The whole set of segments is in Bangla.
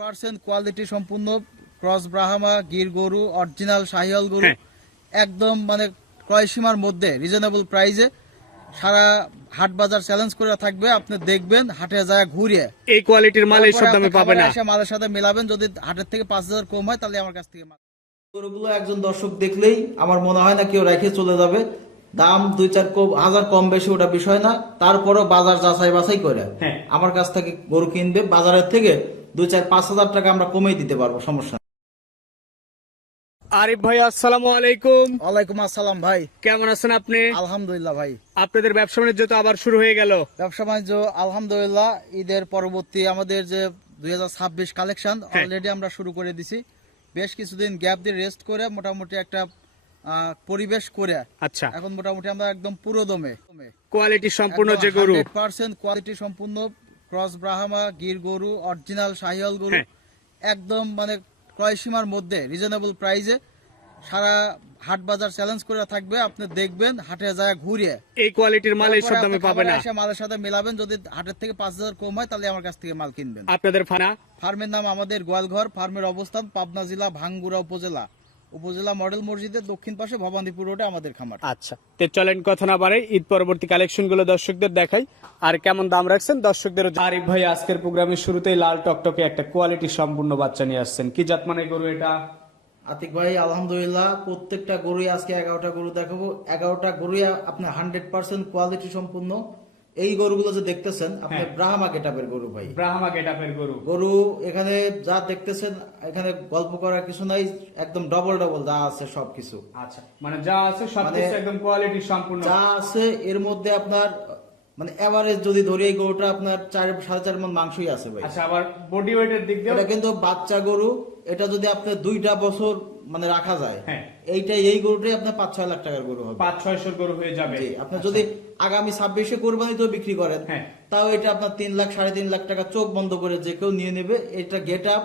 পার্সেন্ট কোয়ালিটি সম্পূর্ণ ক্রস গির গরু অরিজিনাল গরু হ্যাঁ। একদম মানে ক্রয় সীমার মধ্যে রিজনেবল প্রাইসে সারা হাট বাজার চ্যালেঞ্জ করে থাকবে আপনি দেখবেন হাটে যায় এই কোয়ালিটির মাল দামে পাবেন না মালের সাথে মেলাবেন যদি হাটের থেকে পাঁচ হাজার কম হয় তাহলে আমার কাছ থেকে গরুগুলো একজন দর্শক দেখলেই আমার মনে হয় না কেউ রেখে চলে যাবে দাম দুই চার হাজার কম বেশি ওটা বিষয় না তারপরও বাজার যাচাই বাছাই করে হ্যাঁ। আমার কাছ থেকে গরু কিনবে বাজারের থেকে দু চার পাঁচ হাজার টাকা আমরা দিতে পারবো সমস্যা আরিফ ভাই আলাইকুম ওয়ালাইকুম আসসালাম ভাই কেমন আছেন আপনি আলহামদুলিল্লাহ ভাই আপনাদের ব্যবসা বাণিজ্য তো আবার শুরু হয়ে গেল ব্যবসা বাণিজ্য আলহামদুলিল্লাহ ঈদের পরবর্তী আমাদের যে দুই কালেকশন অলরেডি হ্যাঁ। আমরা শুরু করে দিছি বেশ কিছুদিন গ্যাপ দিয়ে রেস্ট করে মোটামুটি একটা পরিবেশ করে আচ্ছা এখন মোটামুটি আমরা একদম পুরো দমে কোয়ালিটি সম্পূর্ণ যে গরু পার্সেন্ট কোয়ালিটি সম্পূর্ণ ক্রস ব্রাহ্মা গির গরু অরিজিনাল শাহিয়াল গরু হ্যাঁ। একদম মানে ক্রয় সীমার মধ্যে রিজনেবল প্রাইসে সারা হাট বাজার চ্যালেঞ্জ করে থাকবে আপনি দেখবেন হাটে যায় ঘুরে এই কোয়ালিটির মাল এই সব দামে পাবেন না এসে মালের সাথে মেলাবেন যদি হাটের থেকে 5000 কম হয় তাহলে আমার কাছ থেকে মাল কিনবেন আপনাদের ফানা ফার্মের নাম আমাদের গোয়ালঘর ফার্মের অবস্থান পাবনা জেলা ভাঙ্গুরা উপজেলা উপজেলা মডেল মসজিদের দক্ষিণ পাশে ভবানীপুর রোডে আমাদের খামার আচ্ছা তো চলেন কথা না বাড়াই ঈদ পরবর্তী কালেকশনগুলো দর্শকদের দেখাই আর কেমন দাম রাখছেন দর্শকদের আরিফ ভাই আজকের প্রোগ্রামের শুরুতেই লাল টকটকে একটা কোয়ালিটি সম্পূর্ণ বাচ্চা নিয়ে আসছেন কি জাত মানে গরু এটা আতিক ভাই আলহামদুলিল্লাহ প্রত্যেকটা গরুই আজকে এগারোটা গরু দেখাবো এগারোটা গরুই আপনার হান্ড্রেড পার্সেন্ট কোয়ালিটি সম্পূর্ণ এই গরুগুলো যে দেখতেছেন আপনি হ্যাঁ। ব্রাহ্মা গেটাপের গরু ভাই ব্রাহ্মা গেটাপের গরু গরু এখানে যা দেখতেছেন এখানে গল্প করার কিছু নাই একদম ডবল ডবল যা আছে সবকিছু আচ্ছা মানে যা আছে সবকিছু মানে একদম কোয়ালিটি সম্পূর্ণ যা আছে এর মধ্যে আপনার মানে এভারেজ যদি ধরি এই গরুটা আপনার চার সাড়ে চার মন মাংসই আছে ভাই আচ্ছা আবার বডি ওয়েটের দিক দিয়ে এটা কিন্তু বাচ্চা গরু এটা যদি আপনি দুইটা বছর মানে রাখা যায় হ্যাঁ। এইটা এই গরুটাই আপনার পাঁচ ছয় লাখ টাকার গরু হবে পাঁচ ছয়শোর গরু হয়ে যাবে আপনার আচ্ছা। যদি আগামী ছাব্বিশে তো বিক্রি করেন হ্যাঁ। তাও এটা আপনার তিন লাখ সাড়ে তিন লাখ টাকা চোখ বন্ধ করে যে কেউ নিয়ে নেবে এটা গেট আপ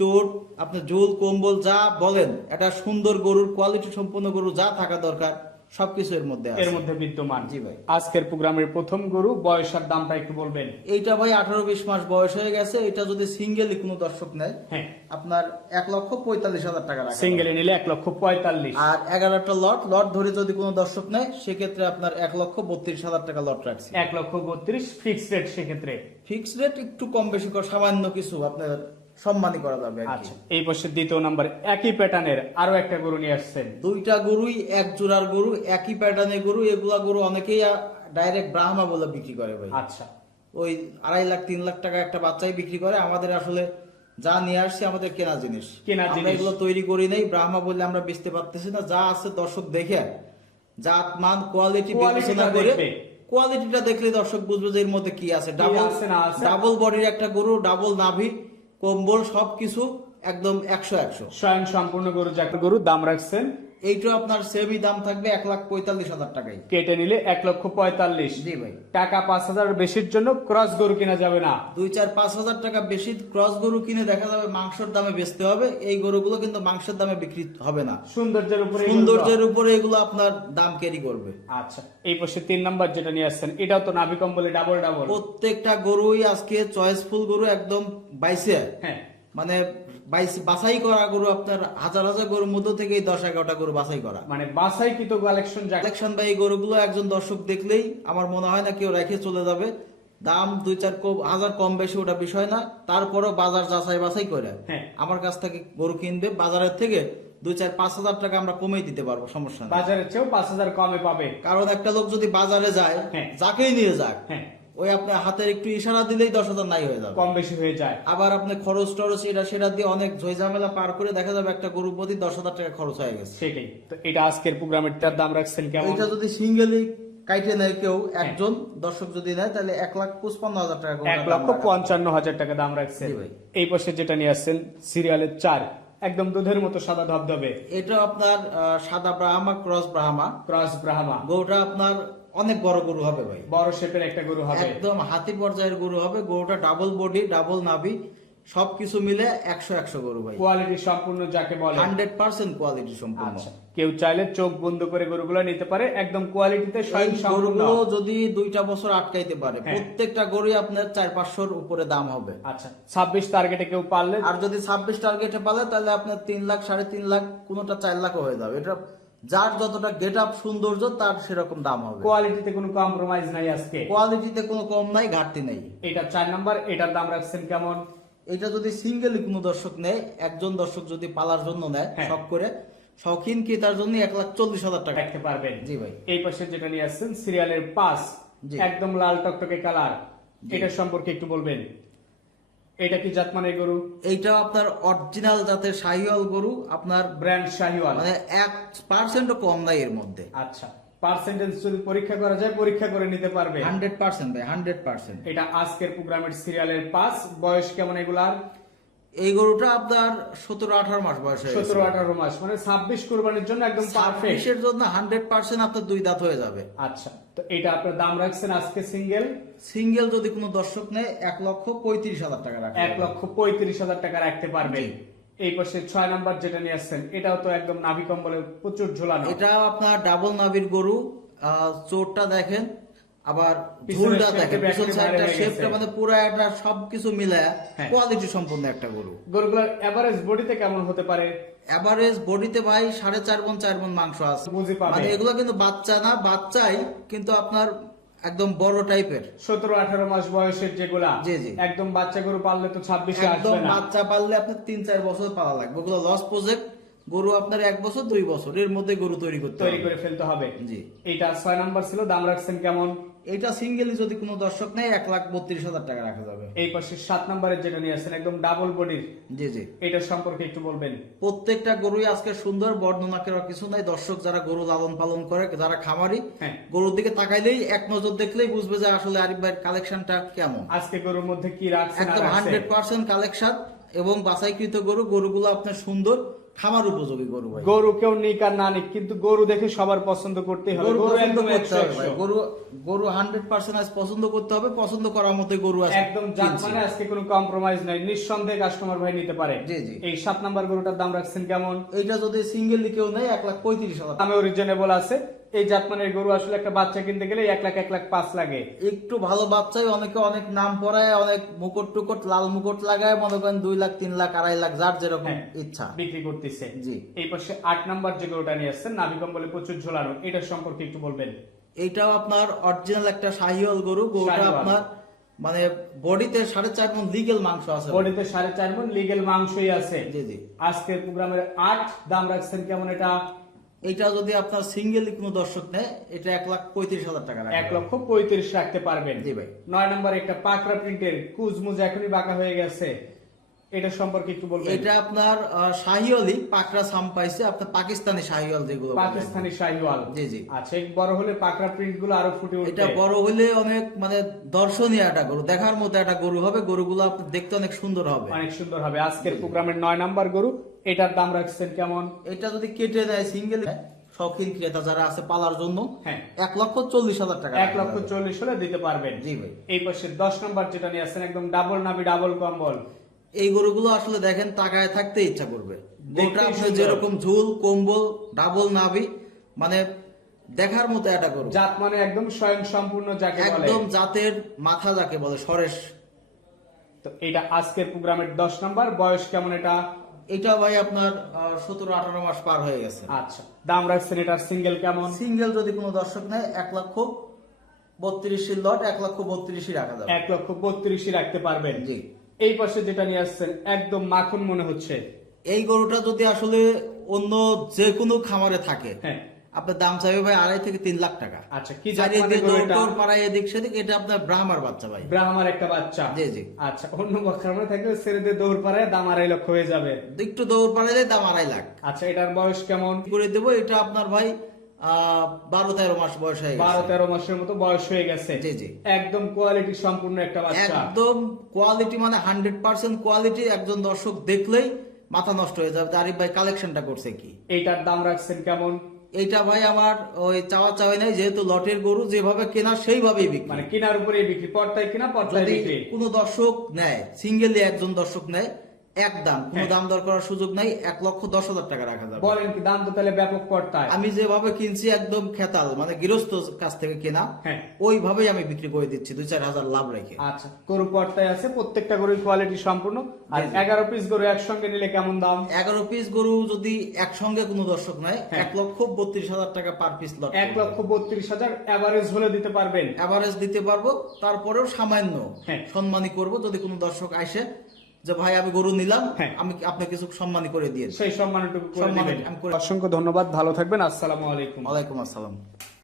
চোট আপনার জোল কম্বল যা বলেন এটা সুন্দর গরুর কোয়ালিটি সম্পন্ন গরু যা থাকা দরকার সবকিছু এর মধ্যে এর মধ্যে বিদ্যমান জি ভাই আজকের প্রোগ্রামের প্রথম গরু বয়সের দামটা একটু বলবেন এইটা ভাই আঠারো বিশ মাস বয়স হয়ে গেছে এটা যদি সিঙ্গেলি কোনো দর্শক নেয় হ্যাঁ আপনার এক লক্ষ পঁয়তাল্লিশ হাজার টাকা সিঙ্গেলি নিলে এক লক্ষ পঁয়তাল্লিশ আর এগারোটা লট লট ধরে যদি কোনো দর্শক নেয় সেক্ষেত্রে আপনার এক লক্ষ বত্রিশ হাজার টাকা লট রাখছে এক লক্ষ বত্রিশ ফিক্সড রেট সেক্ষেত্রে ফিক্সড রেট একটু কম বেশি সামান্য কিছু আপনার সম্মানই করা যাবে আচ্ছা, এই দ্বিতীয় একই প্যাটার্নের আরো একটা গরু নিয়ে আসছেন দুইটা গরুই এক জোড়ার গরু একই প্যাটার্নের গরু এগুলা গরু অনেকেই ডাইরেক্ট ব্রাহ্মা বলে বিক্রি করে ভাই আচ্ছা ওই আড়াই লাখ তিন লাখ টাকা একটা বাচ্চাই বিক্রি করে আমাদের আসলে যা নিয়ে আসছে আমাদের কেনা জিনিস কেনা জিনিস এগুলো তৈরি করি নাই ব্রাহ্মা বলে আমরা বেচতে পারতেছি না যা আছে দর্শক দেখে জাত মান কোয়ালিটি বিবেচনা করে কোয়ালিটিটা দেখলে দর্শক বুঝবে যে এর মধ্যে কি আছে ডাবল ডাবল বডির একটা গরু ডাবল নাভি কম্বল সবকিছু একদম একশো একশো স্বয়ং সম্পূর্ণ গরু একটা গরু দাম রাখছেন এইটা আপনার সেভই দাম থাকবে এক লাখ পঁয়তাল্লিশ হাজার টাকায় কেটে নিলে এক লক্ষ পঁয়তাল্লিশ জি ভাই টাকা পাঁচ হাজার বেশির জন্য ক্রস গরু কিনা যাবে না দুই চার পাঁচ হাজার টাকা বেশি ক্রস গরু কিনে দেখা যাবে মাংসের দামে বেচতে হবে এই গরুগুলো কিন্তু মাংসের দামে বিক্রি হবে না সৌন্দর্যের উপরে সৌন্দর্যের উপরে এগুলো আপনার দাম ক্যারি করবে আচ্ছা এই পাশে তিন নাম্বার যেটা নিয়ে আসছেন এটাও তো নাভি কম্বলে ডাবল ডাবল প্রত্যেকটা গরুই আজকে চয়েসফুল গরু একদম বাইসে হ্যাঁ মানে বাছাই করা গরু আপনার হাজার হাজার গরুর মধ্যে থেকে দশ এগারোটা গরু বাছাই করা মানে বাছাই বাছাইকৃত কালেকশন কালেকশন বা এই গরুগুলো একজন দর্শক দেখলেই আমার মনে হয় না কেউ রেখে চলে যাবে দাম দুই চার হাজার কম বেশি ওটা বিষয় না তারপরও বাজার যাচাই বাছাই করে হ্যাঁ। আমার কাছ থেকে গরু কিনবে বাজারের থেকে দুই চার পাঁচ হাজার টাকা আমরা কমে দিতে পারবো সমস্যা বাজারের চেয়েও পাঁচ হাজার কমে পাবে কারণ একটা লোক যদি বাজারে যায় হ্যাঁ। যাকেই নিয়ে যাক হ্যাঁ। ওই আপনার হাতের একটু ইশারা দিলেই দশ হাজার নাই হয়ে যাবে কম বেশি হয়ে যায় আবার আপনার খরচ টরচ এটা সেটা দিয়ে অনেক ঝামেলা পার করে দেখা যাবে একটা গরু প্রতি দশ হাজার টাকা খরচ হয়ে গেছে সেটাই তো এটা আজকের প্রোগ্রামের তার দাম রাখছেন কেমন এটা যদি সিঙ্গেলি কাইটে নেয় কেউ হ্যাঁ। একজন দর্শক যদি নেয় তাহলে এক লাখ পঞ্চান্ন হাজার টাকা এক লক্ষ পঞ্চান্ন হাজার টাকা দাম রাখছে এই পাশে যেটা নিয়ে আসছেন সিরিয়ালের চার একদম দুধের মতো সাদা ধবধবে এটা আপনার সাদা Brahma cross Brahma cross Brahma গোটা আপনার অনেক বড় গরু হবে ভাই বড় শেপের একটা গরু হবে একদম হাতি পর্যায়ের গরু হবে গরুটা ডাবল বডি ডাবল নাভি সবকিছু মিলে একশো একশো গরু ভাই কোয়ালিটি সম্পূর্ণ যাকে বলে হান্ড্রেড পার্সেন্ট কোয়ালিটি সম্পূর্ণ আচ্ছা, কেউ চাইলে চোখ বন্ধ করে গরুগুলো নিতে পারে একদম কোয়ালিটিতে গরুগুলো যদি দুইটা বছর আটকাইতে পারে হ্যাঁ। প্রত্যেকটা গরু আপনার চার পাঁচশোর উপরে দাম হবে আচ্ছা ছাব্বিশ টার্গেটে কেউ পারলে আর যদি ছাব্বিশ টার্গেটে পারলে তাহলে আপনার তিন লাখ সাড়ে তিন লাখ কোনোটা চার লাখও হয়ে যাবে এটা যার যতটা গেট আপ সৌন্দর্য তার সেরকম দাম হবে কোয়ালিটিতে কোনো কম্প্রোমাইজ নাই আজকে কোয়ালিটিতে কোনো কম নাই ঘাটতি নাই এটা চার নাম্বার এটার দাম রাখছেন কেমন এটা যদি সিঙ্গেল কোনো দর্শক নেয় একজন দর্শক যদি পালার জন্য নেয় হ্যাঁ। শখ করে শখিন কি তার জন্য এক লাখ চল্লিশ হাজার টাকা রাখতে পারবেন জি ভাই এই পাশে যেটা নিয়ে আসছেন সিরিয়ালের পাস একদম লাল টকটকে কালার এটা সম্পর্কে একটু বলবেন এটা কি জাত গরু এইটা আপনার অরিজিনাল জাতের শাহিওয়াল গরু আপনার ব্র্যান্ড শাহিওয়াল মানে এক পার্সেন্টও কম নাই এর মধ্যে আচ্ছা পার্সেন্টেজ যদি পরীক্ষা করা যায় পরীক্ষা করে নিতে পারবে হান্ড্রেড পার্সেন্ট ভাই হান্ড্রেড পার্সেন্ট এটা আজকের প্রোগ্রামের সিরিয়ালের পাস বয়স কেমন এগুলার এই গরুটা আপনার সতেরো আঠারো মাস বয়স সতেরো আঠারো মাস মানে ছাব্বিশ কোরবানির জন্য একদম জন্য হান্ড্রেড পার্সেন্ট আপনার দুই দাঁত হয়ে যাবে আচ্ছা তো এটা আপনার দাম রাখছেন আজকে সিঙ্গেল সিঙ্গেল যদি কোনো দর্শক নেয় এক লক্ষ পঁয়ত্রিশ হাজার টাকা এক লক্ষ পঁয়ত্রিশ হাজার টাকা রাখতে পারবেন এই পাশে ছয় নাম্বার যেটা নিয়ে আসছেন এটাও তো একদম নাভি কম্বলে প্রচুর ঝোলানো এটা আপনার ডাবল নাভির গরু চোরটা দেখেন আবার দেখেন পিছন সাইডটা শেপটা মানে পুরো একটা সবকিছু কোয়ালিটি হ্যাঁ। সম্পন্ন একটা গরু গরুগুলোর এভারেজ বডিতে কেমন হতে পারে এভারেজ বডিতে ভাই সাড়ে চার মন চার মন মাংস আছে মানে এগুলো কিন্তু বাচ্চা না বাচ্চাই কিন্তু আপনার একদম বড় টাইপের সতেরো আঠারো মাস বয়সের যেগুলা জি জি একদম বাচ্চা গরু পাললে তো ছাব্বিশ একদম বাচ্চা পাললে আপনার তিন চার বছর পালা লাগবে ওগুলো লস প্রজেক্ট গরু আপনার এক বছর দুই বছর এর মধ্যে গরু তৈরি করতে তৈরি করে ফেলতে হবে জি এটা ছয় নাম্বার ছিল দাম রাখছেন কেমন এটা সিঙ্গেলি যদি কোনো দর্শক নেয় এক লাখ বত্রিশ হাজার টাকা রাখা যাবে এই পাশে সাত নম্বরের যেটা নিয়ে আসছেন একদম ডাবল বডির জি জি এটা সম্পর্কে একটু বলবেন প্রত্যেকটা গরুই আজকে সুন্দর বর্ণনা করার কিছু নাই দর্শক যারা গরু লালন পালন করে যারা খামারি হ্যাঁ। গরুর দিকে তাকাইলেই এক নজর দেখলেই বুঝবে যে আসলে আরিফ ভাইয়ের কালেকশনটা কেমন আজকে গরুর মধ্যে কি রাখছেন একদম হান্ড্রেড পার্সেন্ট কালেকশন এবং বাছাইকৃত গরু গরুগুলো আপনার সুন্দর খাবার উপযোগী গরু গরু কেউ নিক আর না নিক কিন্তু গরু দেখে সবার পছন্দ করতেই হবে গরু একদম গরু গরু হান্ড্রেড পার্সেন্ট আজ পছন্দ করতে হবে পছন্দ করার মতো গরু আছে একদম মানে আজকে কোনো কম্প্রোমাইজ নাই নিঃসন্দেহে কাস্টমার ভাই নিতে পারে এই সাত নাম্বার গরুটার দাম রাখছেন কেমন এটা যদি সিঙ্গেল কেউ নেয় এক লাখ পঁয়ত্রিশ হাজার আমি অরিজিনেবল আছে এই জাতমানের গরু আসলে একটা বাচ্চা কিনতে গেলে এক লাখ এক লাখ পাঁচ লাগে একটু ভালো বাচ্চাই অনেকে অনেক নাম পড়ায় অনেক মুকুট টুকুট লাল মুকুট লাগায় মনে করেন দুই লাখ তিন লাখ আড়াই লাখ যার যেরকম হ্যাঁ, ইচ্ছা বিক্রি করতেছে জি এই পাশে আট নাম্বার যে গরুটা নিয়ে আসছেন নাবিকম বলে প্রচুর ঝোলানো এটা সম্পর্কে একটু বলবেন এটাও আপনার অরিজিনাল একটা শাহিওয়াল গরু গরুটা আপনার মানে বডিতে সাড়ে চার মন লিগেল মাংস আছে বডিতে সাড়ে চার মন লিগেল মাংসই আছে জি জি আজকের প্রোগ্রামের আট দাম রাখছেন কেমন এটা এটা যদি আপনার সিঙ্গেল কোনো দর্শক নেয় এটা এক লাখ পঁয়ত্রিশ হাজার টাকা এক লক্ষ পঁয়ত্রিশ রাখতে পারবেন জি ভাই নয় নম্বর একটা পাকড়া প্রিন্টের কুজমুজ এখনই বাঁকা হয়ে গেছে এটা সম্পর্কে একটু এটা আপনার শাহিওয়ালি পাকড়া সাম পাইছে আপনার পাকিস্তানি শাহিওয়াল যেগুলো পাকিস্তানি শাহিওয়াল জি জি আচ্ছা বড় হলে পাকড়া প্রিন্ট গুলো আরো ফুটে উঠবে এটা বড় হলে অনেক মানে দর্শনীয় একটা গরু দেখার মতো একটা গরু হবে গরুগুলো আপনার দেখতে অনেক সুন্দর হবে অনেক সুন্দর হবে আজকের প্রোগ্রামের নয় নাম্বার গরু এটার দাম রাখছেন কেমন এটা যদি কেটে দেয় সিঙ্গেল শখিন ক্রেতা যারা আছে পালার জন্য হ্যাঁ এক লক্ষ চল্লিশ হাজার টাকা এক লক্ষ চল্লিশ হলে দিতে পারবেন জি ভাই এই পাশে দশ নম্বর যেটা নিয়ে আসছেন একদম ডাবল নাবি ডাবল কম্বল এই গরুগুলো আসলে দেখেন তাকায় থাকতে ইচ্ছা করবে গোটা যেরকম ঝুল কম্বল ডাবল নাবি মানে দেখার মতো এটা জাত মানে একদম স্বয়ং সম্পূর্ণ যাকে একদম জাতের মাথা যাকে বলে সরেশ তো এটা আজকের প্রোগ্রামের দশ নম্বর বয়স কেমন এটা এটা ভাই আপনার সতেরো আঠারো মাস পার হয়ে গেছে আচ্ছা দাম রাখছেন এটার সিঙ্গেল কেমন সিঙ্গেল যদি কোনো দর্শক নেয় এক লক্ষ বত্রিশের লট এক লক্ষ বত্রিশই রাখা যাবে এক লক্ষ বত্রিশই রাখতে পারবেন জি এই পাশে যেটা নিয়ে আসছেন একদম মাখন মনে হচ্ছে এই গরুটা যদি আসলে অন্য যে কোনো খামারে থাকে হ্যাঁ আপনার দাম চাইবে ভাই আড়াই থেকে তিন লাখ টাকা আচ্ছা কি পাড়ায় এদিক সেদিক এটা আপনার ব্রাহ্মার বাচ্চা ভাই ব্রাহ্মার একটা বাচ্চা জি জি আচ্ছা অন্য বক্রামে থাকলে ছেড়ে দিয়ে দৌড় পাড়ায় দাম আড়াই লক্ষ হয়ে যাবে একটু দৌড় পাড়ায় দাম আড়াই লাখ আচ্ছা এটার বয়স কেমন করে দেবো এটা আপনার ভাই বারো তেরো মাস বয়স হয়ে বারো তেরো মাসের মতো বয়স হয়ে গেছে জি জি একদম কোয়ালিটি সম্পূর্ণ একটা বাচ্চা একদম কোয়ালিটি মানে হান্ড্রেড পার্সেন্ট কোয়ালিটি একজন দর্শক দেখলেই মাথা নষ্ট হয়ে যাবে আরিফ ভাই কালেকশনটা করছে কি এইটার দাম রাখছেন কেমন এইটা ভাই আমার ওই চাওয়া চাওয়াই নাই যেহেতু লটের গরু যেভাবে কেনা সেইভাবেই বিক্রি মানে কেনার উপরে বিক্রি পর্দায় কেনা পর্দায় বিক্রি কোনো দর্শক নেয় সিঙ্গেলি একজন দর্শক নেয় এক দাম কোনো হ্যাঁ। দাম দর করার সুযোগ নাই এক লক্ষ দশ হাজার টাকা রাখা যাবে বলেন কি দাম তো তাহলে ব্যাপক পড়তায় আমি যেভাবে কিনছি একদম খেতাল মানে গৃহস্থ কাছ থেকে কেনা হ্যাঁ। ওইভাবেই আমি বিক্রি করে দিচ্ছি দুই চার হাজার লাভ রেখে আচ্ছা গরু পড়তায় আছে প্রত্যেকটা গরুর কোয়ালিটি সম্পূর্ণ আর এগারো পিস গরু একসঙ্গে নিলে কেমন দাম এগারো পিস গরু যদি একসঙ্গে কোনো দর্শক নাই হ্যাঁ। এক লক্ষ বত্রিশ হাজার টাকা পার পিস লট এক লক্ষ বত্রিশ হাজার এভারেজ হলে দিতে পারবেন এভারেজ দিতে পারবো তারপরেও সামান্য সম্মানী করব যদি কোনো দর্শক আসে যে ভাই আমি গরু নিলাম হ্যাঁ। আমি আপনাকে কিছু সম্মান করে দিয়েছি সেই সম্মানটুকু অসংখ্য ধন্যবাদ ভালো থাকবেন আসসালামু আলাইকুম আলাইকুম আসসালাম